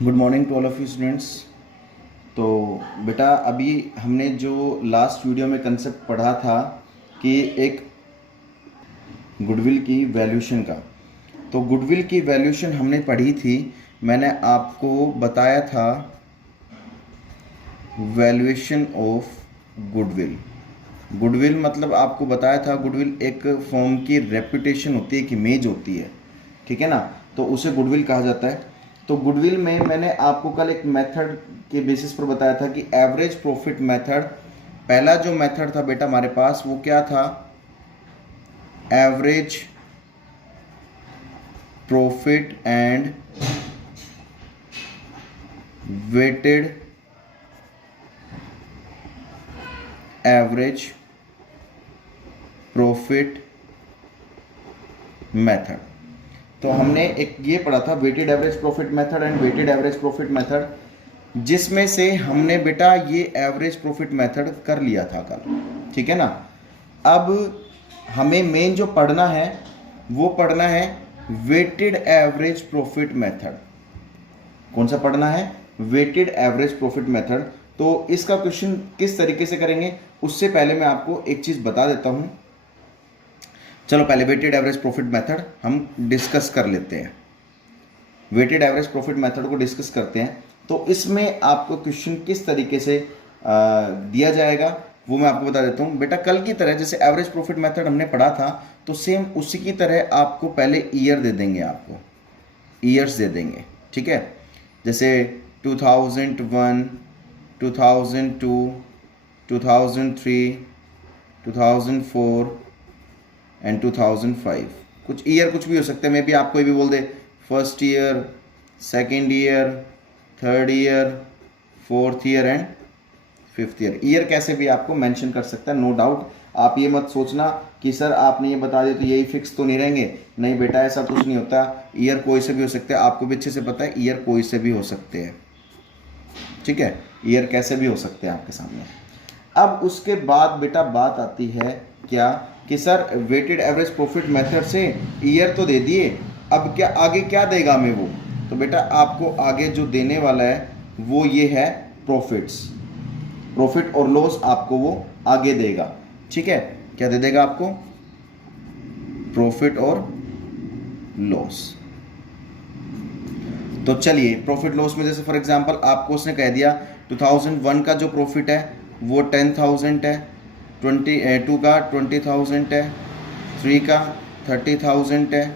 Good morning to all of you students. तो बेटा अभी हमने जो लास्ट वीडियो में कंसेप्ट पढ़ा था कि एक गुडविल की वैल्यूशन का, तो गुडविल की वैल्यूशन हमने पढ़ी थी। मैंने आपको बताया था वैल्यूएशन ऑफ गुडविल। गुडविल मतलब आपको बताया था गुडविल एक फॉर्म की रेपुटेशन होती है, एक इमेज होती है, ठीक है ना। तो उसे गुडविल कहा जाता है। तो गुडविल में मैंने आपको कल एक मेथड के बेसिस पर बताया था कि एवरेज प्रॉफिट मेथड। पहला जो मेथड था बेटा हमारे पास वो क्या था? Average profit and weighted average profit method. तो हमने एक ये पढ़ा था weighted average profit method and weighted average profit method, जिसमें से हमने बेटा ये एवरेज प्रॉफिट मेथड कर लिया था कल, ठीक है ना। अब हमें मेन जो पढ़ना है वो पढ़ना है वेटेड एवरेज प्रॉफिट मेथड। कौन सा पढ़ना है? Weighted average profit method. तो इसका क्वेश्चन किस तरीके से करेंगे उससे पहले मैं आपको एक चीज बता देता हूं। चलो पहले वेटेड एवरेज प्रॉफिट मेथड हम डिस्कस कर लेते हैं। वेटेड एवरेज प्रॉफिट मेथड को डिस्कस करते हैं। तो इसमें आपको क्वेश्चन किस तरीके से दिया जाएगा वो मैं आपको बता देता हूं। बेटा कल की तरह जैसे एवरेज प्रॉफिट मेथड हमने पढ़ा था, तो सेम उसी की तरह आपको पहले ईयर दे देंगे, आपको ईयर्स दे देंगे, ठीक है। जैसे 2001, 2002, 2003, 2004 एंड 2005। कुछ ईयर कुछ भी हो सकते हैं, मे बी आप कोई भी बोल दे first year, second year, third year, fourth year and fifth year. Year कैसे भी आपको मेंशन कर सकता है, नो डाउट। आप ये मत सोचना कि सर आपने ये बता दिया तो यही फिक्स तो नहीं रहेंगे। नहीं बेटा ऐसा कुछ नहीं होता। ईयर कोई से भी हो सकते हैं, आपको भी अच्छे से पता है ईयर कोई से भी हो सकते हैं, ठीक है। ईयर कैसे भी हो सकते हैं आपके सामने। अब उसके बाद बेटा बात आती है क्या कि sir weighted average profit method से ईयर तो दे दिए, अब क्या आगे क्या देगा हमें वो? तो बेटा आपको आगे जो देने वाला है वो ये है प्रॉफिट्स। प्रॉफिट और लॉस आपको वो आगे देगा, ठीक है। क्या दे देगा आपको? प्रॉफिट और लॉस। तो चलिए प्रॉफिट लॉस में जैसे फॉर एग्जांपल आपको उसने कह दिया 2001 का जो प्रॉफिट है वो 10,000 है, 22 का 20,000 है, 3 का 30,000 है,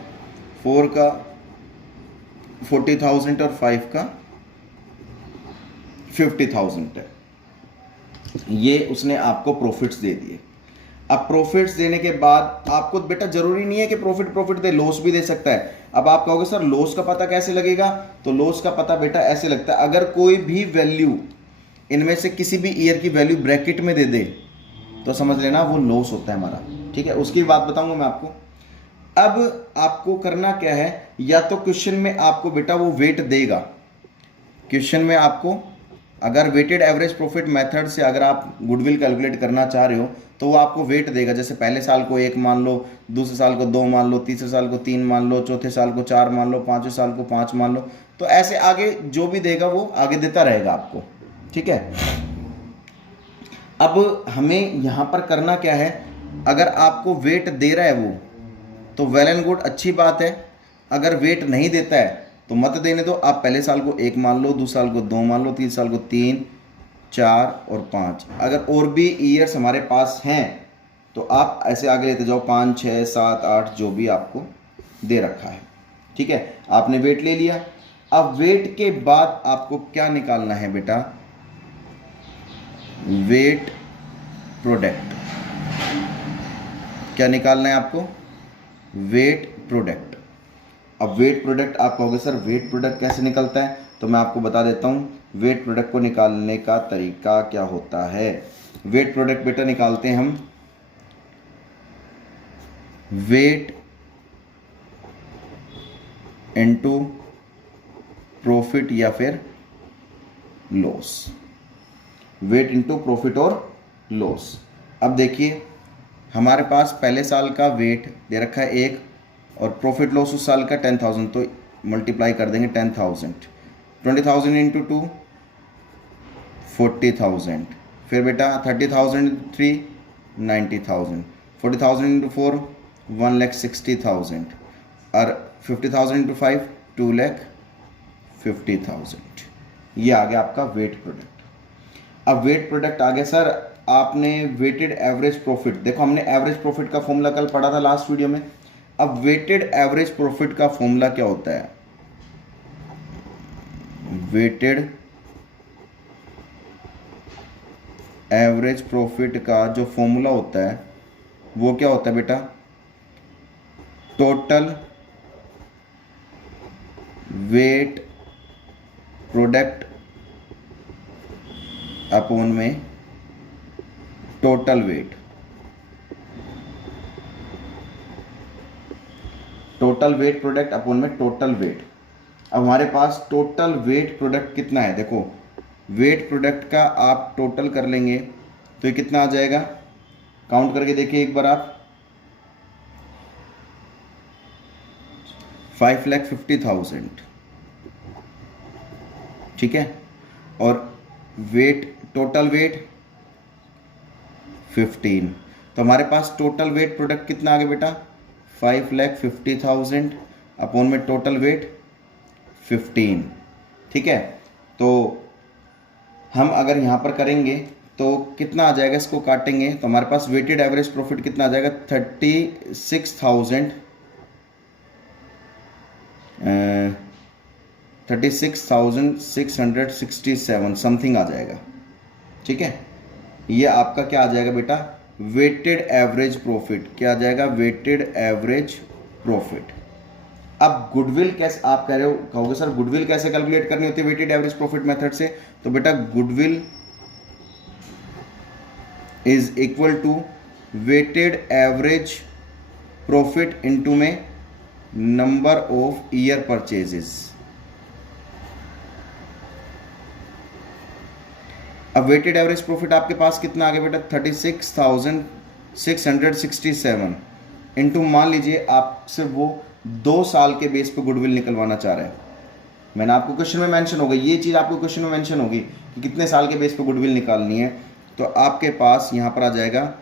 4 का 40,000 और 5 का 50,000 है। ये उसने आपको प्रॉफिट्स दे दिए। अब प्रॉफिट्स देने के बाद आपको बेटा जरूरी नहीं है कि प्रॉफिट प्रॉफिट दे, लॉस भी दे सकता है। अब आप कहोगे सर लॉस का पता कैसे लगेगा? तो लॉस का पता बेटा ऐसे लगता है, अगर कोई भी वैल्यू इनमें से किसी भी ईयर की वैल्यू ब्रैकेट में दे दे तो समझ लेना वो लॉस होता है हमारा, ठीक है। उसकी बात बताऊंगा मैं आपको। अब आपको करना क्या है, या तो क्वेश्चन में आपको बेटा वो वेट देगा। क्वेश्चन में आपको अगर वेटेड एवरेज प्रॉफिट मेथड से अगर आप गुडविल कैलकुलेट करना चाह रहे हो तो वो आपको वेट देगा। जैसे पहले साल को 1 मान लो, दूसरे साल को 2 मान लो, तीसरे साल को 3 मान लो, चौथे साल को 4 मान लो, पांचवें साल को 5 मान लो। तो ऐसे आगे जो भी देगा वो आगे देता रहेगा आपको, ठीक है। अब हमें यहाँ पर करना क्या है, अगर आपको वेट दे रहा है वो तो वेल एंड गुड, अच्छी बात है। अगर वेट नहीं देता है तो मत देने दो। आप पहले साल को 1 मान लो, दूसरे साल को 2 मान लो, तीसरे साल को 3, 4 और 5। अगर और भी ईयर्स हमारे पास हैं तो आप ऐसे आगे लेते जाओ, 5, 6, 7, 8 जो भी आपको दे रखा है, ठीक है। आपने वेट ले लिया। अब वेट के बाद आपको क्या निकालना है बेटा? Weight product. क्या निकालना है आपको? Weight product. अब वेट प्रोडक्ट आप कहोगे सर वेट प्रोडक्ट कैसे निकलता है, तो मैं आपको बता देता हूँ वेट प्रोडक्ट को निकालने का तरीका क्या होता है। वेट प्रोडक्ट बेटा निकालते हैं हम वेट इनटू प्रॉफिट या फिर लॉस। वेट इनटू प्रॉफिट और लॉस। अब देखिए हमारे पास पहले साल का वेट दे रखा है 1 और प्रॉफिट लॉस उस साल का 10,000, तो मल्टीप्लाई कर देंगे 10,000, 20,000 इंटू 2 40,000, फिर बेटा 30,000 इंटू 3 90,000, 40,000 इंटू 4 1,60,000 और 50,000 इंटू 5 2,50,000। ये आ गया आपका वेट प्रोडक्ट। अब वेट प्रोडक्ट आ गया सर, आपने वेटेड एवरेज प्रॉफिट, देखो हमने एवरेज प्रॉफिट का फॉर्मूला कल पढ़ा था लास्ट वीडियो में। अब वेटेड एवरेज प्रॉफिट का फॉर्मूला क्या होता है? वेटेड एवरेज प्रॉफिट का जो फॉर्मूला होता है वो क्या होता है बेटा? टोटल वेट प्रोडक्ट अपॉन में total weight. Total weight product upon में टोटल वेट। अब हमारे पास टोटल वेट प्रोडक्ट कितना है? देखो वेट प्रोडक्ट का आप टोटल कर लेंगे तो ये कितना आ जाएगा? काउंट करके देखिए एक बार आप, 5,50,000, ठीक है। और वेट, टोटल वेट 15, तो हमारे पास टोटल वेट प्रोडक्ट कितना आ गया बेटा? 5,50,000 अपॉन में टोटल वेट 15, ठीक है। तो हम अगर यहाँ पर करेंगे तो कितना आ जाएगा? इसको काटेंगे तो हमारे पास वेटेड एवरेज प्रॉफिट कितना आ जाएगा? 36,667 समथिंग आ जाएगा, ठीक है। ये आपका क्या आ जाएगा बेटा? Weighted average profit. क्या आ जाएगा? Weighted average profit. अब गुडविल कैसे, आप कह रहे हो, कहोगे सर गुडविल कैसे कैलकुलेट करनी होती है वेटेड एवरेज प्रॉफिट मेथड से? तो बेटा goodwill is equal to weighted average profit into में नंबर ऑफ ईयर परचेजेस। अब वेटेड एवरेज प्रॉफिट आपके पास कितना आ गया बेटा? 36,667 इंटू, मान लीजिए आप सिर्फ वो 2 साल के बेस पे गुडविल निकलवाना चाह रहे हैं। मैंने आपको क्वेश्चन में मेंशन होगा, ये चीज़ आपको क्वेश्चन में मेंशन होगी कि कितने साल के बेस पे गुडविल निकालनी है। तो आपके पास यहाँ पर आ जाएगा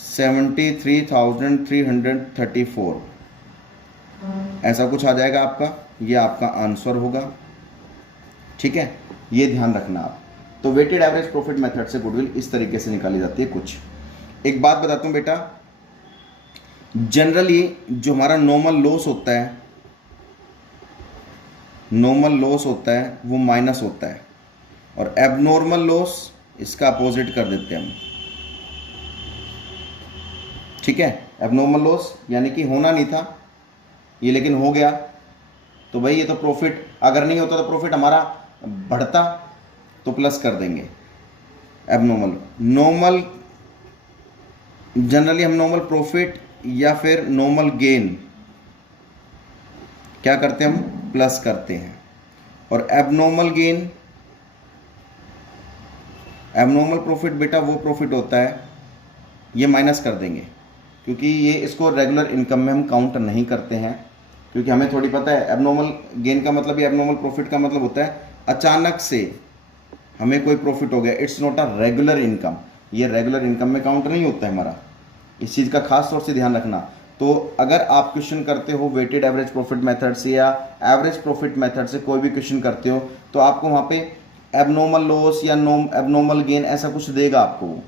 73,334, ऐसा कुछ आ जाएगा आपका। ये आपका आंसर होगा, ठीक है। ये ध्यान रखना आप। तो वेटेड एवरेज प्रॉफिट मेथड से गुडविल इस तरीके से निकाली जाती है। कुछ एक बात बताता हूँ बेटा, जनरली जो हमारा नॉर्मल लॉस होता है, नॉर्मल लॉस होता है वो माइनस होता है, और एबनॉर्मल लॉस इसका अपोजिट कर देते हैं हम, ठीक है। एबनॉर्मल लॉस यानी कि होना नहीं था ये, लेकिन हो गया, तो भाई ये तो प्रॉफिट, अगर नहीं होता तो प्रॉफिट हमारा बढ़ता तो प्लस कर देंगे। एबनॉर्मल, नॉर्मल, जनरली हम नॉर्मल प्रॉफिट या फिर नॉर्मल गेन क्या करते हैं? हम प्लस करते हैं। और एबनॉर्मल गेन, एबनॉर्मल प्रॉफिट बेटा वो प्रॉफिट होता है, ये माइनस कर देंगे, क्योंकि ये इसको रेगुलर इनकम में हम काउंट नहीं करते हैं, क्योंकि हमें थोड़ी पता है एबनॉर्मल गेन का मतलब, ये एबनॉर्मल प्रॉफिट का मतलब होता है अचानक से हमें कोई प्रॉफिट हो गया। It's not a regular income, ये रेगुलर इनकम में काउंट नहीं होता है हमारा। इस चीज़ का खास तौर से ध्यान रखना। तो अगर आप क्वेश्चन करते हो वेटेड एवरेज प्रॉफिट मेथड से या एवरेज प्रॉफिट मेथड से, कोई भी क्वेश्चन करते हो, तो आपको वहाँ पे एबनॉर्मल लॉस या एबनॉर्मल गेन ऐसा कुछ देगा आपको,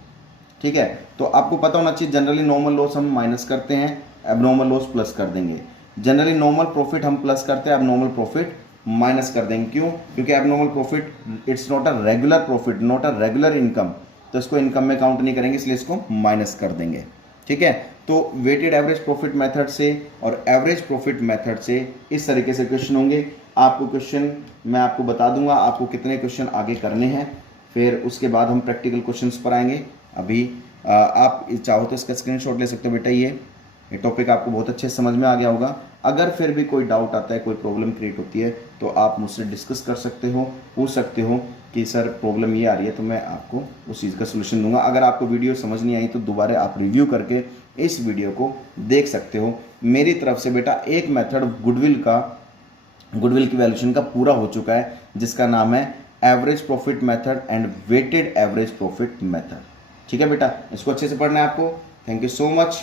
ठीक है। तो आपको पता होना चाहिए जनरली नॉर्मल लॉस हम माइनस करते हैं, एबनॉर्मल लॉस प्लस कर देंगे। जनरली नॉर्मल प्रॉफिट हम प्लस करते हैं, एबनॉर्मल प्रॉफिट माइनस कर देंगे। क्यों? क्योंकि abnormal profit it's not a regular profit, not a regular income, तो इसको इनकम में काउंट नहीं करेंगे, इसलिए इसको माइनस कर देंगे, ठीक है। तो वेटेड एवरेज प्रॉफिट मेथड से और एवरेज प्रॉफिट मेथड से इस तरीके से क्वेश्चन होंगे। आपको क्वेश्चन मैं आपको बता दूंगा आपको कितने क्वेश्चन आगे करने हैं, फिर उसके बाद हम प्रैक्टिकल क्वेश्चंस पर आएंगे। अभी आप चाहो तो इसका स्क्रीनशॉट ले सकते हो बेटा। ये टॉपिक आपको बहुत अच्छे से समझ में आ गया होगा। अगर फिर भी कोई डाउट आता है, कोई प्रॉब्लम क्रिएट होती है, तो आप मुझसे डिस्कस कर सकते हो, पूछ सकते हो कि सर प्रॉब्लम ये आ रही है, तो मैं आपको उस चीज़ का सोल्यूशन दूंगा। अगर आपको वीडियो समझ नहीं आई तो दोबारा आप रिव्यू करके इस वीडियो को देख सकते हो। मेरी तरफ से बेटा एक मेथड गुडविल का गुडविल की वैल्यूएशन का पूरा हो चुका है, जिसका नाम है average profit method and weighted average profit method. ठीक है बेटा, इसको अच्छे से पढ़ना है आपको। Thank you so much.